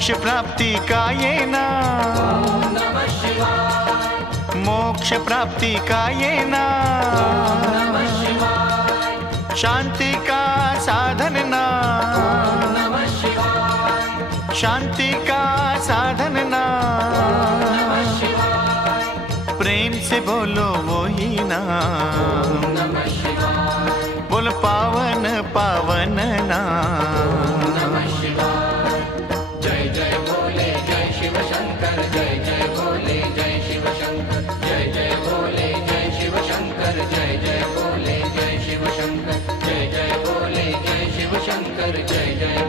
मोक्ष प्राप्ति का ये नाम, मोक्ष प्राप्ति का ये नाम, शांति का साधन नाम, शांति का साधन नाम, प्रेम से बोलो वो ही नाम, बोलो पावन पावन नाम। जय जय भोले जय शिव शंकर, जय जय भोले जय शिव शंकर, जय जय भोले जय शिव शंकर, जय जय भोले जय शिव शंकर, जय जय भोले जय शिव शंकर, जय जय